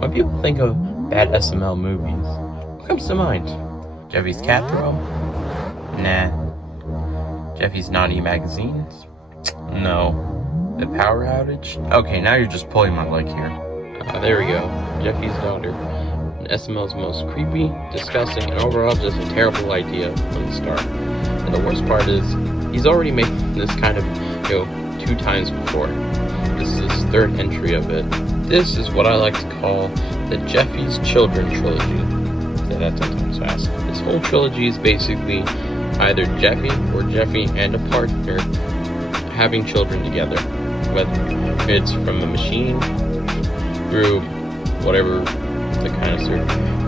When people think of bad SML movies, what comes to mind? Jeffy's Cat Throw? Nah. Jeffy's Naughty Magazines? No. The Power Outage? Okay, now you're just pulling my leg here. There we go. Jeffy's daughter. SML's most creepy, disgusting, and overall just a terrible idea from the start. And the worst part is, he's already made this kind of video 2 times before. This is his 3rd entry of it. This is what I like to call the Jeffy's Children Trilogy. Say that 10 times fast. This whole trilogy is basically either Jeffy or Jeffy and a partner having children together. Whether it's from a machine, through whatever the canister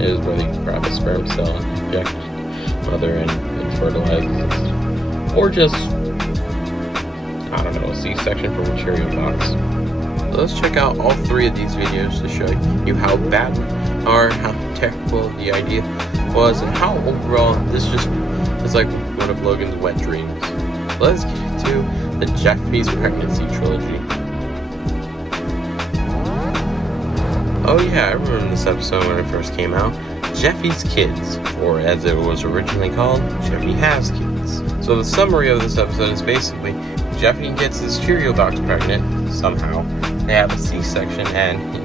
is where they grab a sperm cell and inject mother and fertilize it, or just, I don't know, a C-section from a Cheerio box. So let's check out all 3 of these videos to show you how bad or how terrible the idea was and how overall this just is like one of Logan's wet dreams. Let's get to the Jeffy's Pregnancy Trilogy. Oh yeah, I remember this episode when it first came out. Jeffy's Kids, or as it was originally called, Jeffy Has Kids. So the summary of this episode is basically, Jeffy gets his Cheerio box pregnant, somehow. They have a C-section, and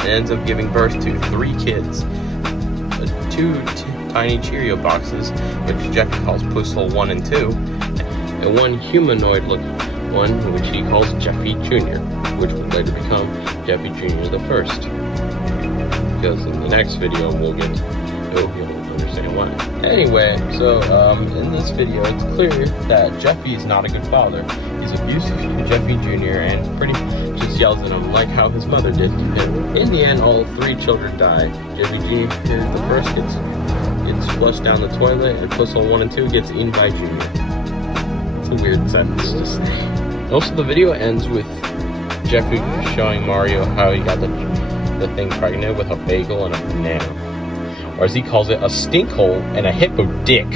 it ends up giving birth to 3 kids. 2 tiny Cheerio boxes, which Jeffy calls Pusshole 1 and 2, and 1 humanoid-looking one, which he calls Jeffy Jr., which would later become Jeffy Jr. the First. Because in the next video you'll understand why. Anyway, so in this video it's clear that Jeffy is not a good father. He's abusive to Jeffy Jr. and pretty just yells at him like how his mother did to him. In the end, all 3 children die. Jeffy Jr. the First gets flushed down the toilet, and Pusshole 1 and 2 gets eaten by Jr. It's a weird sentence to say. Most of the video ends with Jeffy showing Mario how he got the thing pregnant with a bagel and a banana. Or as he calls it, a stink hole and a hippo dick.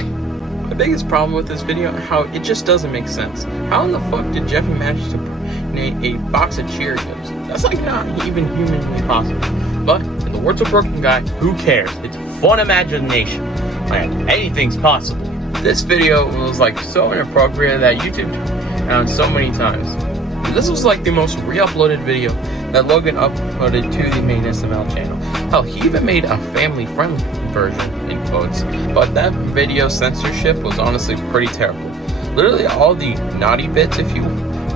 The biggest problem with this video, how it just doesn't make sense. How in the fuck did Jeffy manage to pregnate a box of Cheerios? That's like not even humanly possible. But in the words of Broken Guy, who cares? It's fun imagination. Man, anything's possible. This video was like so inappropriate that YouTube down so many times. This was like the most re-uploaded video that Logan uploaded to the main SML channel. Hell, he even made a family-friendly version, in quotes, but that video censorship was honestly pretty terrible. Literally all the naughty bits, if you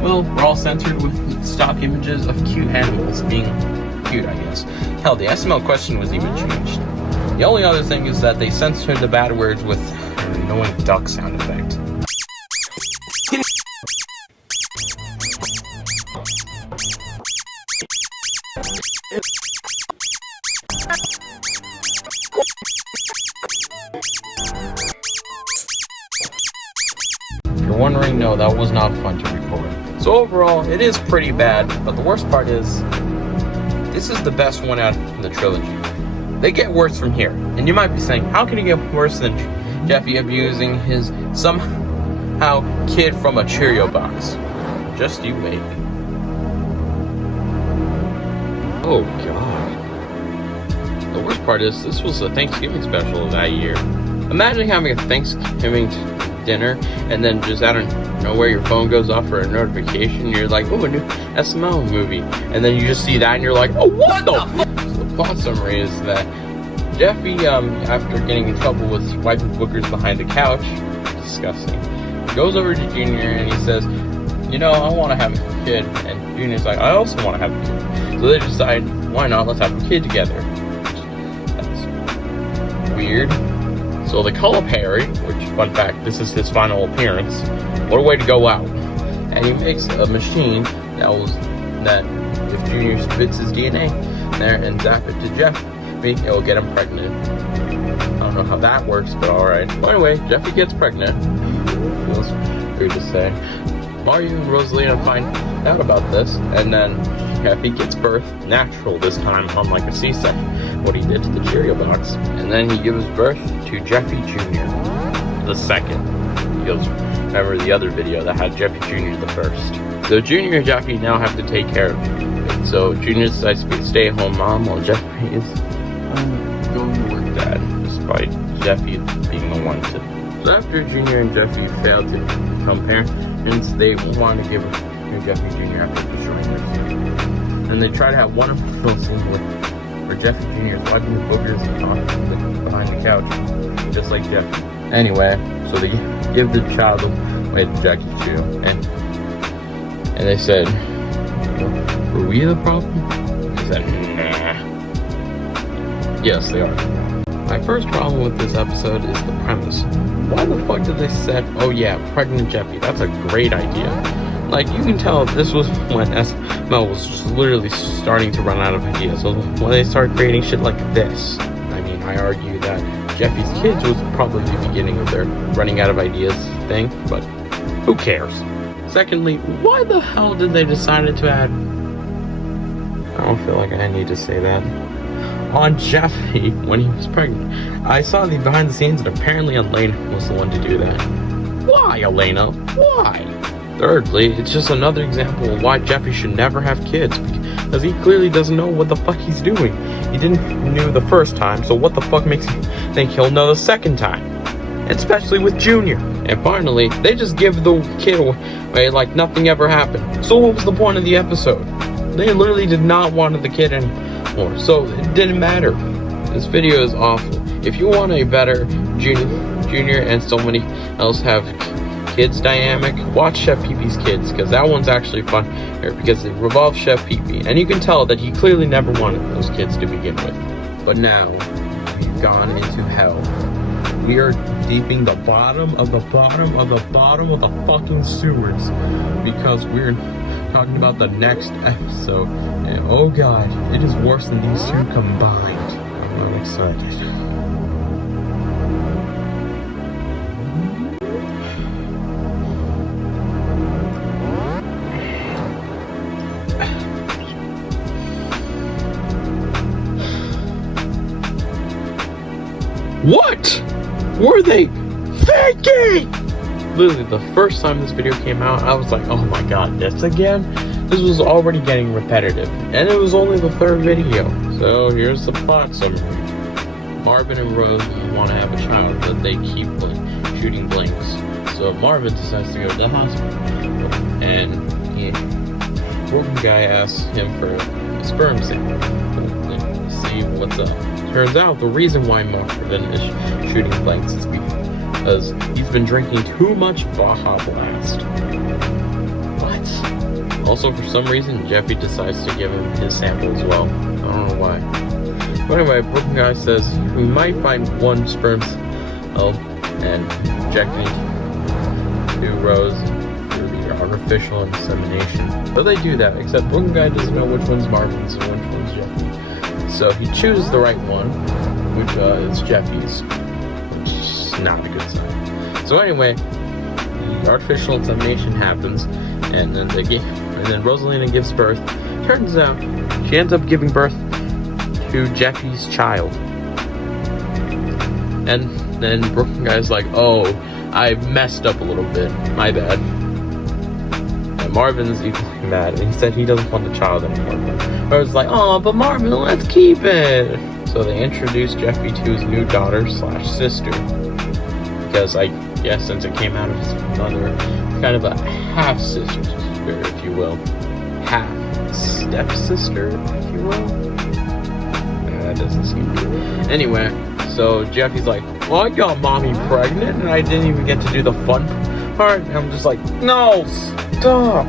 will, were all censored with stock images of cute animals being cute, I guess. Hell, the SML question was even changed. The only other thing is that they censored the bad words with an annoying duck sound effect. If you're wondering, no, that was not fun to record. So overall, it is pretty bad, but the worst part is, this is the best one out of the trilogy. They get worse from here, and you might be saying, how can it get worse than Jeffy abusing his somehow kid from a Cheerio box? Just you wait. Oh god. The worst part is, this was a Thanksgiving special of that year. Imagine having a Thanksgiving dinner, and then just out of nowhere your phone goes off for a notification, you're like, oh, a new SML movie. And then you just see that and you're like, oh, what the fuck? So the plot summary is that Jeffy, after getting in trouble with wiping boogers behind the couch, disgusting, goes over to Junior and he says, you know, I want to have a kid. And Junior's like, I also want to have a kid. So they decide, why not, let's have a kid together. That's weird. So they call up Harry, which, fun fact, this is his final appearance. What a way to go out. And he makes a machine that if Junior spits his DNA there and zap it to Jeffy, it will get him pregnant. I don't know how that works, but alright. But anyway, Jeffy gets pregnant. Feels weird to say. Mario and Rosalina find out about this, and then Jeffy gets birth natural this time, unlike a C-section, what he did to the Cheerio box. And then he gives birth to Jeffy Jr. the second. You'll remember the other video that had Jeffy Jr. the first. So Junior and Jeffy now have to take care of So Junior decides to be a stay-at-home mom while Jeffy is going to work dad, despite Jeffy being the one to. So after Junior and Jeffy failed to become parents, they want to give Jeffy Jr. after destroying their son. And they try to have one emotional scene where Jeffy Jr. is wiping the boogers behind the couch, just like Jeffy. Anyway, so they give the child away to Jackie Chu, and they said, were we the problem? They said, nah. Yes, they are. My first problem with this episode is the premise. Why the fuck did they set, oh yeah, pregnant Jeffy? That's a great idea. Like, you can tell this was when SML was just literally starting to run out of ideas. So when they started creating shit like this, I mean, I argue that Jeffy's kids was probably the beginning of their running out of ideas thing, but who cares? Secondly, why the hell did they decide to add, I don't feel like I need to say that, on Jeffy when he was pregnant? I saw the behind the scenes and apparently Elena was the one to do that. Why, Elena? Why? Thirdly, it's just another example of why Jeffy should never have kids, because he clearly doesn't know what the fuck he's doing. He didn't know the first time, so what the fuck makes you think he'll know the second time? Especially with Junior. And finally, they just give the kid away like nothing ever happened. So what was the point of the episode? They literally did not want the kid anymore, so it didn't matter. This video is awful. If you want a better Junior and so many else have kids dynamic, watch Chef Pee-Pee's Kids, because that one's actually fun here because it revolves Chef Pee-Pee, and you can tell that he clearly never wanted those kids to begin with. But now, we've gone into hell. We are deeping the bottom of the bottom of the bottom of the fucking sewers, because we're talking about the next episode, and oh god, it is worse than these two combined. I'm excited. What were they thinking? Literally, the first time this video came out, I was like, oh my god, this again? This was already getting repetitive, and it was only the third video. So here's the plot summary. Marvin and Rose want to have a child, but they keep shooting blanks. So Marvin decides to go to the hospital, and broken guy asks him for a sperm sample to see what's up. Turns out the reason why Marvin is shooting blanks is because he's been drinking too much Baja Blast. What? Also, for some reason, Jeffy decides to give him his sample as well. I don't know why. But anyway, Broken Guy says we might find one sperm cell and injecting to Rose through the artificial insemination. But they do that, except Broken Guy doesn't know which one's Marvin's and which one's Jeffy. So he chooses the right one, which is Jeffy's, which is not a good sign. So anyway, the artificial insemination happens, and then Rosalina gives birth. Turns out she ends up giving birth to Jeffy's child. And then Broken Guy's like, oh, I messed up a little bit, my bad. And Marvin's equally mad, and he said he doesn't want the child anymore. But Rose's like, oh, but Marvin, let's keep it. So they introduce Jeffy to his new daughter / sister, because I guess since it came out of his mother, kind of a half sister, if you will, half stepsister, if you will. That doesn't seem good. Anyway, so Jeffy's like, well, I got mommy pregnant, and I didn't even get to do the fun part. And I'm just like, no, stop.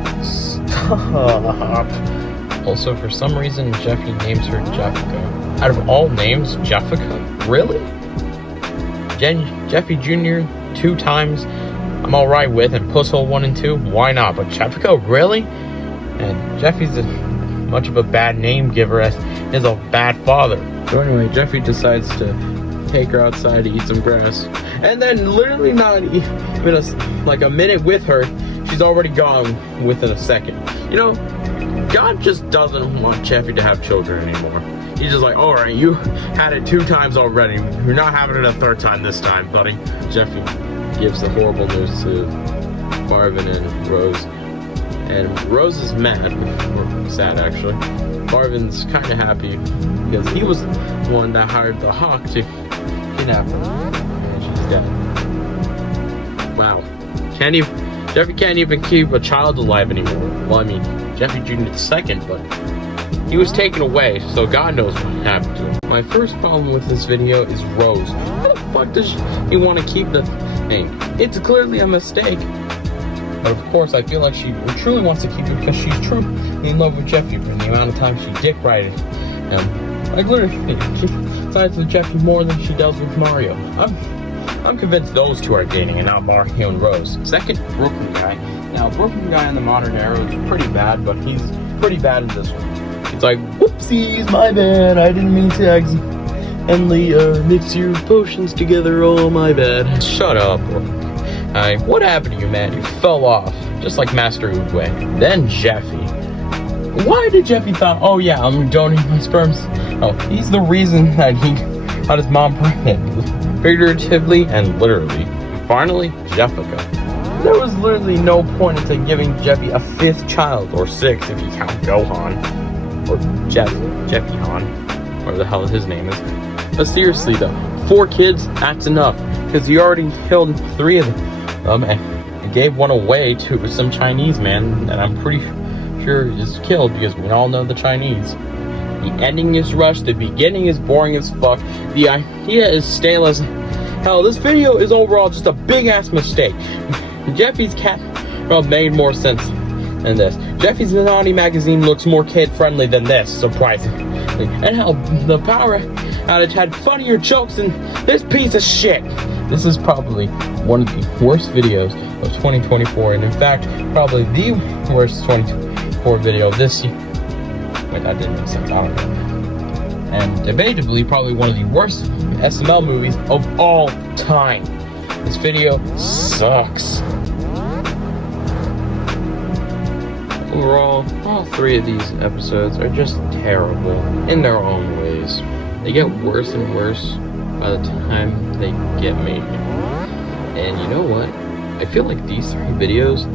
Also, for some reason, Jeffy names her Jeffica. Out of all names, Jeffica? Really? Jeffy Jr. 2 times I'm alright with, and Pusshole 1 and 2, why not? But Jeffica, really? And Jeffy's as much of a bad name giver as he is a bad father. So anyway, Jeffy decides to take her outside to eat some grass. And then literally not even like a minute with her, she's already gone within a second. You know, God just doesn't want Jeffy to have children anymore. He's just like, alright, you had it 2 times already. You're not having it a 3rd time this time, buddy. Jeffy gives the horrible news to Marvin and Rose. and Rose is mad, or sad actually. Marvin's kind of happy because he was the one that hired the hawk to kidnap her, and she's dead. Wow, Jeffy can't even keep a child alive anymore. Well, I mean, Jeffy Jr. is second, but he was taken away, so God knows what happened to him. My first problem with this video is Rose. Why the fuck does he want to keep the thing? It's clearly a mistake. But of course, I feel like she truly wants to keep it because she's truly in love with Jeffy for the amount of time she dick rided him. Like literally, she sides with Jeffy more than she does with Mario. I'm convinced those two are dating and not Mario and Rose. Second, Brooklyn Guy. Now, Brooklyn Guy in the modern era is pretty bad, but he's pretty bad in this one. It's like, whoopsies, my bad, I didn't mean to accidentally mix your potions together, oh my bad. Shut up, Brooklyn. What happened to you, man? You fell off, just like Master Oogway. Then Jeffy. Why did Jeffy thought, oh yeah, I'm donating my sperms? Oh, he's the reason that he got his mom pregnant, figuratively and literally. Finally, Jeffica. There was literally no point into giving Jeffy a fifth child, or sixth if you count Gohan, or Jeffy Han, whatever the hell his name is. But seriously though, 4 kids, that's enough, because he already killed 3 of them. And gave one away to some Chinese man that I'm pretty sure is killed because we all know the Chinese. The ending is rushed, the beginning is boring as fuck, the idea is stale as hell. This video is overall just a big ass mistake. Jeffy's cat made more sense than this. Jeffy's Naughty magazine looks more kid friendly than this, surprisingly. And hell, the Power Outage had funnier jokes than this piece of shit. This is probably one of the worst videos of 2024, and in fact, probably the worst 2024 video of this year. Wait, that didn't make sense, I don't know. And debatably, probably one of the worst SML movies of all time. This video sucks. Overall, all 3 of these episodes are just terrible in their own ways. They get worse and worse by the time they get made. And you know what? I feel like these 3 videos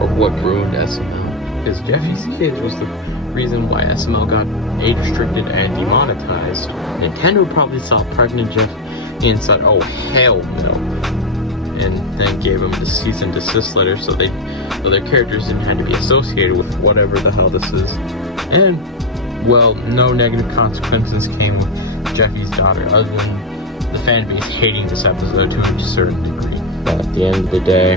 are what ruined SML. Because Jeffy's Kids was the reason why SML got age restricted and demonetized. Nintendo probably saw pregnant Jeff and said, oh hell no. And then gave them the cease and desist letter so their characters didn't have to be associated with whatever the hell this is. And, well, no negative consequences came with Jeffy's daughter other than the fan base hating this episode to a certain degree. But at the end of the day,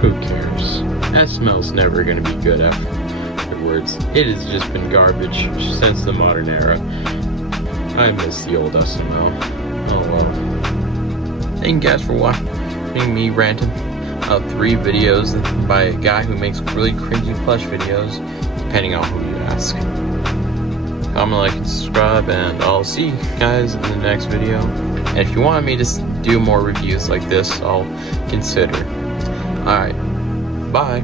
who cares? SML's never gonna be good afterwards. It has just been garbage since the modern era. I miss the old SML. Oh well. Thank you guys for watching me ranting about 3 videos by a guy who makes really cringy plush videos, depending on who you ask. Comment, like, and subscribe, and I'll see you guys in the next video. And if you want me to do more reviews like this, I'll consider. Alright, bye.